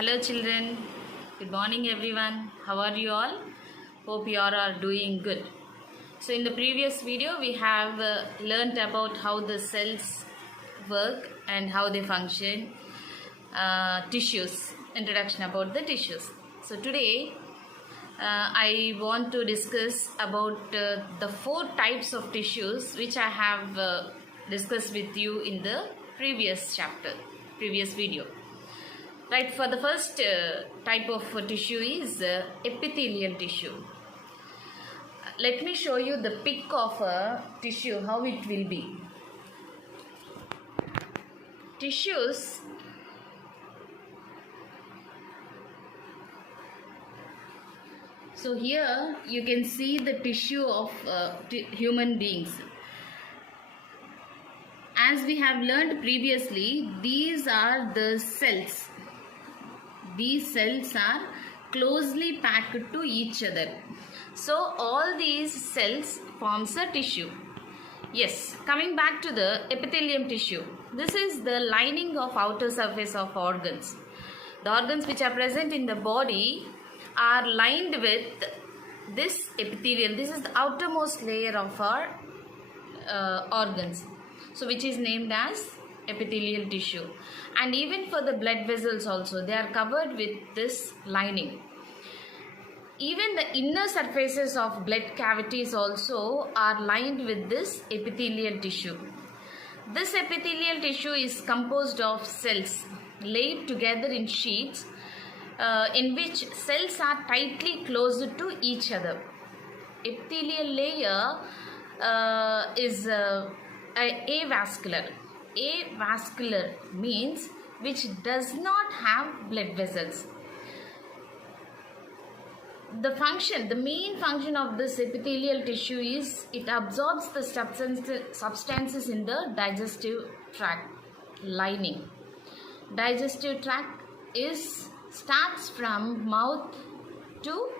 Hello children, good morning everyone. How are you all? Hope you all are doing good. So in the previous video we have learnt about how the cells work and how they function, tissues, introduction about the tissues. So today I want to discuss about the 4 types of tissues which I have discussed with you in the previous video. Right, for the first type of tissue is epithelial tissue. Let me show you the pic of a tissue, how it will be. Tissues so here you can see the tissue of human beings. As we have learned previously, these are the cells. These cells are closely packed to each other. So all these cells forms a tissue. Yes, coming back to the epithelium tissue. This is the lining of outer surface of organs. The organs which are present in the body are lined with this epithelium. This is the outermost layer of our organs. So which is named as epithelial tissue. And even for the blood vessels also, they are covered with this lining. Even the inner surfaces of blood cavities also are lined with this epithelial tissue. This epithelial tissue is composed of cells laid together in sheets in which cells are tightly closed to each other. Epithelial layer is avascular. Avascular means which does not have blood vessels. The main function of this epithelial tissue is it absorbs the substances in the digestive tract lining. Digestive tract starts from mouth to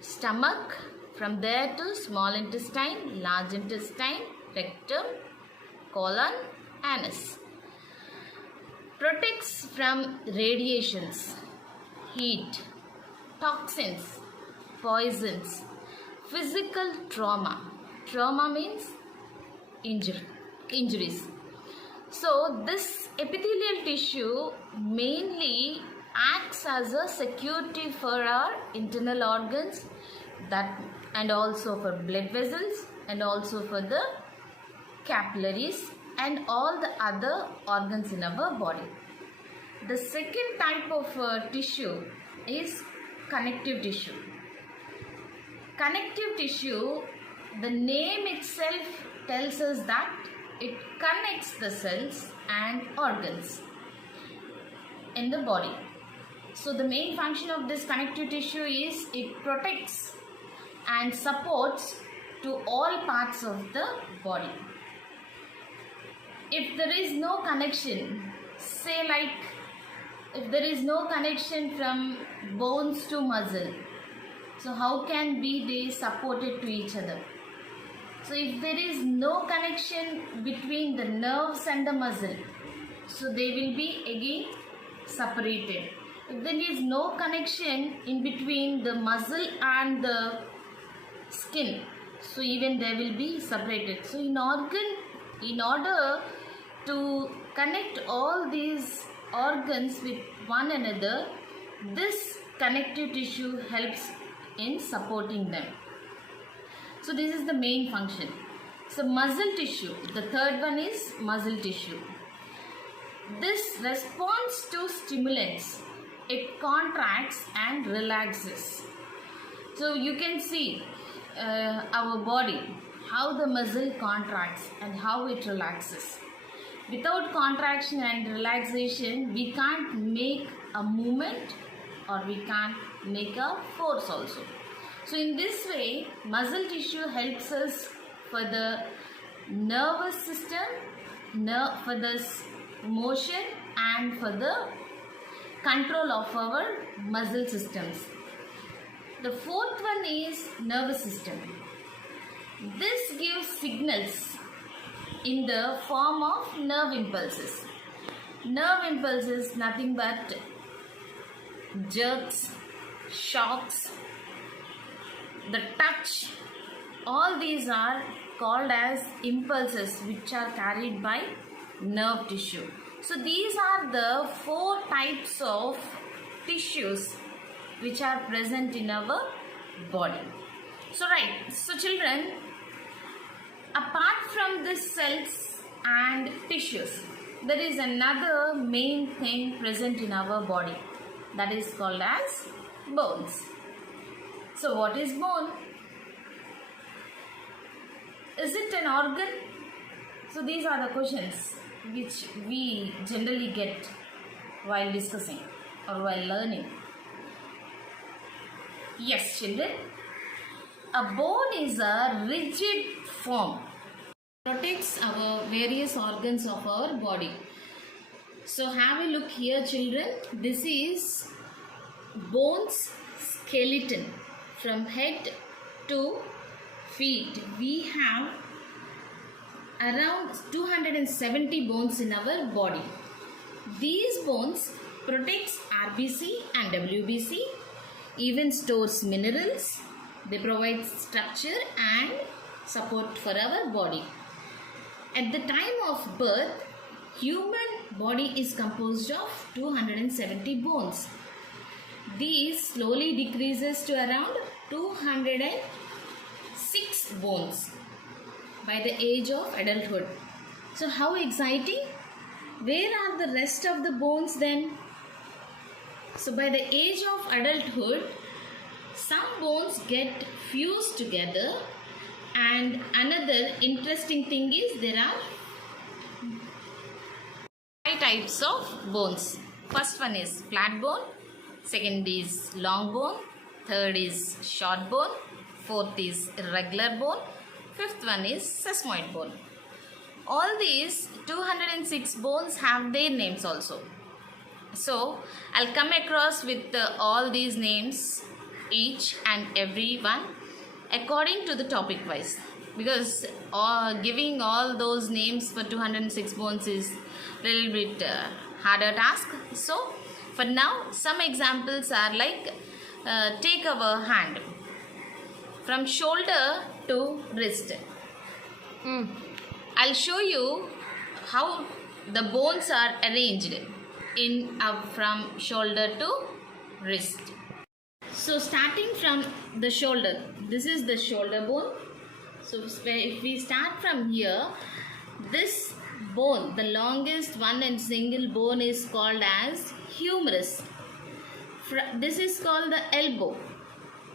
stomach, from there to small intestine, large intestine, rectum, colon, anus. Protects from radiations, heat, toxins, poisons, physical trauma. Trauma means injuries. So this epithelial tissue mainly acts as a security for our internal organs, and also for blood vessels, and also for the capillaries and all the other organs in our body. The second type of tissue is connective tissue. Connective tissue, the name itself tells us that it connects the cells and organs in the body. So the main function of this connective tissue is it protects and supports to all parts of the body. If there is no connection, say like if there is no connection from bones to muscle, so how can be they supported to each other? So if there is no connection between the nerves and the muscle, so they will be again separated. If there is no connection in between the muscle and the skin, so even they will be separated. So in order to connect all these organs with one another, this connective tissue helps in supporting them. So this is the main function. So muscle tissue, the third one is muscle tissue. This responds to stimulants. It contracts and relaxes. So you can see our body, how the muscle contracts and how it relaxes. Without contraction and relaxation, we can't make a movement or we can't make a force also. So in this way, muscle tissue helps us for the nervous system, for the motion and for the control of our muscle systems. The fourth one is nervous system. This gives signals in the form of nerve impulses. Nerve impulses nothing but jerks, shocks, the touch, all these are called as impulses which are carried by nerve tissue. So these are the 4 types of tissues which are present in our body. So so children, apart from these cells and tissues, there is another main thing present in our body, that is called as bones. So what is bone? Is it an organ? So these are the questions which we generally get while discussing or while learning. Yes, children. A bone is a rigid form. Protects our various organs of our body. So have a look here, children. This is bone's skeleton. From head to feet, we have around 270 bones in our body. These bones protects RBC and WBC, even stores minerals. They provide structure and support for our body. At the time of birth, human body is composed of 270 bones. These slowly decreases to around 206 bones by the age of adulthood. So how exciting! Where are the rest of the bones then? So by the age of adulthood, some bones get fused together, and another interesting thing is there are 5 types of bones. First one is flat bone, second is long bone, third is short bone, fourth is irregular bone, fifth one is sesamoid bone. All these 206 bones have their names also. So I'll come across with all these names, each and every one according to the topic wise, because giving all those names for 206 bones is little bit harder task. So for now, some examples are like, take our hand from shoulder to wrist. I'll show you how the bones are arranged in from shoulder to wrist. So starting from the shoulder, this is the shoulder bone. So if we start from here, this bone, the longest one and single bone, is called as humerus. This is called the elbow.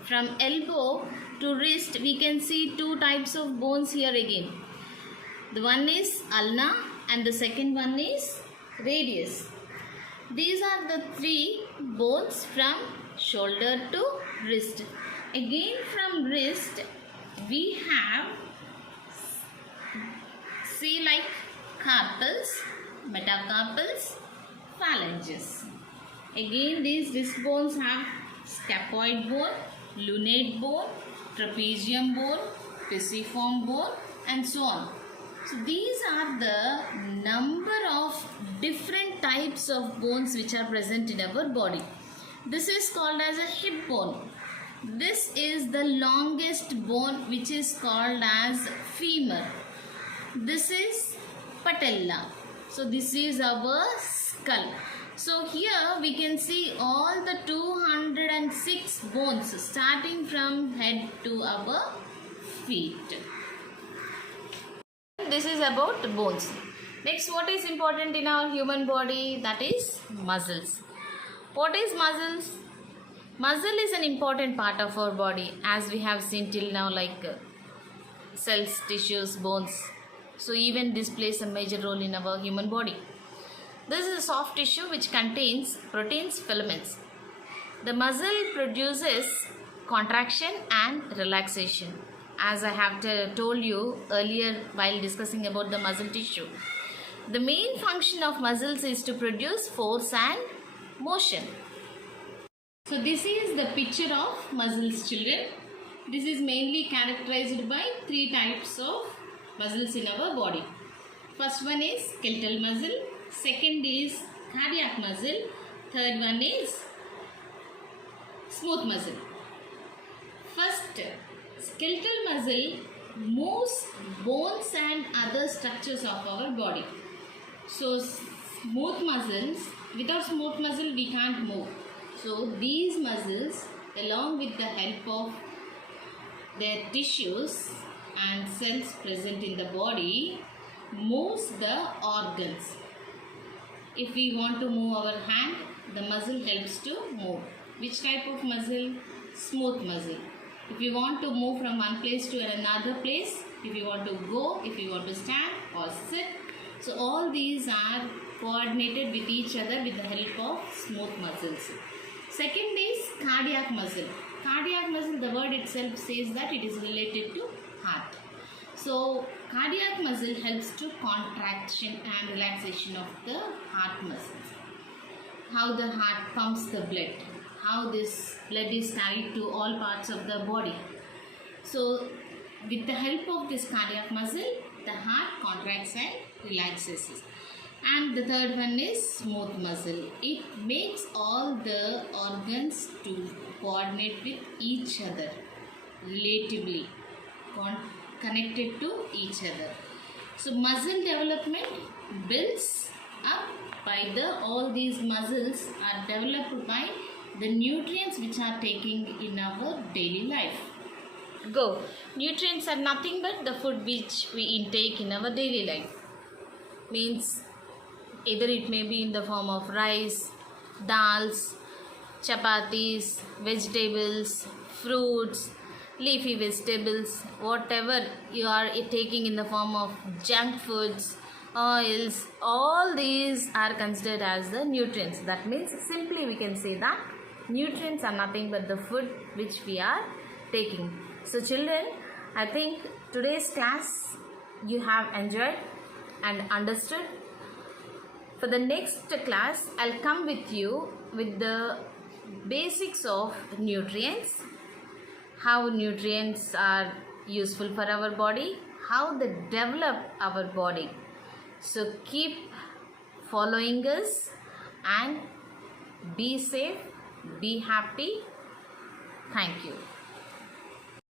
From elbow to wrist, we can see 2 types of bones here again. The one is ulna and the second one is radius. These are the 3 bones from shoulder to wrist. Again from wrist, we have like carpals, metacarpals, phalanges. Again, these wrist bones have scaphoid bone, lunate bone, trapezium bone, pisiform bone, and so on. So these are the number of different types of bones which are present in our body. This is called as a hip bone. This is the longest bone, which is called as femur. This is patella. So this is our skull. So here we can see all the 206 bones starting from head to our feet. This is about bones. Next, what is important in our human body? That is muscles. What is muscles? Muscle is an important part of our body, as we have seen till now, like cells, tissues, bones. So even this plays a major role in our human body. This is a soft tissue which contains proteins, filaments. The muscle produces contraction and relaxation, as I have told you earlier while discussing about the muscle tissue. The main function of muscles is to produce force and motion. So this is the picture of muscles, children. This is mainly characterized by 3 types of muscles in our body. First one is skeletal muscle, second is cardiac muscle, third one is Smooth muscle. First, skeletal muscle moves bones and other structures of our body. So smooth muscles, without smooth muscle we can't move. So these muscles, along with the help of their tissues and cells present in the body, moves the organs. If we want to move our hand, the muscle helps to move. Which type of muscle? Smooth muscle. If you want to move from one place to another place, if you want to go, if you want to stand or sit, so all these are coordinated with each other with the help of smooth muscles. Second is cardiac muscle. Cardiac muscle, the word itself says that it is related to heart. So cardiac muscle helps to contraction and relaxation of the heart muscles. How the heart pumps the blood, how this blood is carried to all parts of the body. So with the help of this cardiac muscle, the heart contracts and relaxes. And the third one is smooth muscle. It makes all the organs to coordinate with each other, relatively connected to each other. So muscle development builds up by all these muscles are developed by the nutrients which are taking in our daily life. Go. Nutrients are nothing but the food which we intake in our daily life. Means either it may be in the form of rice, dals, chapatis, vegetables, fruits, leafy vegetables, whatever you are taking in the form of junk foods, oils, all these are considered as the nutrients. That means simply we can say that nutrients are nothing but the food which we are taking. So children, I think today's class you have enjoyed and understood. For the next class, I'll come with you with the basics of nutrients, how nutrients are useful for our body, how they develop our body. So keep following us and be safe, be happy. Thank you.